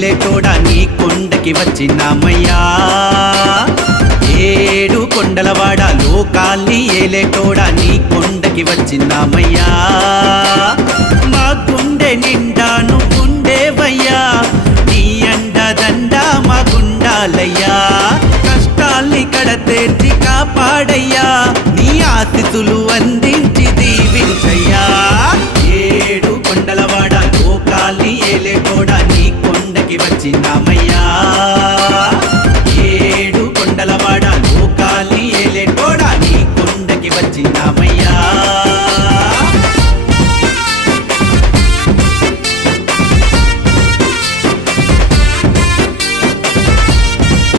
ఏలేటోడా నీ కొండకి వచ్చినామయ్యా ఏడు కొండలవాడ లోకాల్ని ఏలేటోడా నీ కొండకి వచ్చినామయ్యా మా గుండె నిండా నువ్వుండేవయ్యా నీ అండదండ మా గుండాలయ్యా కష్టాల్ని కడ తీర్చి కాపాడయ్యా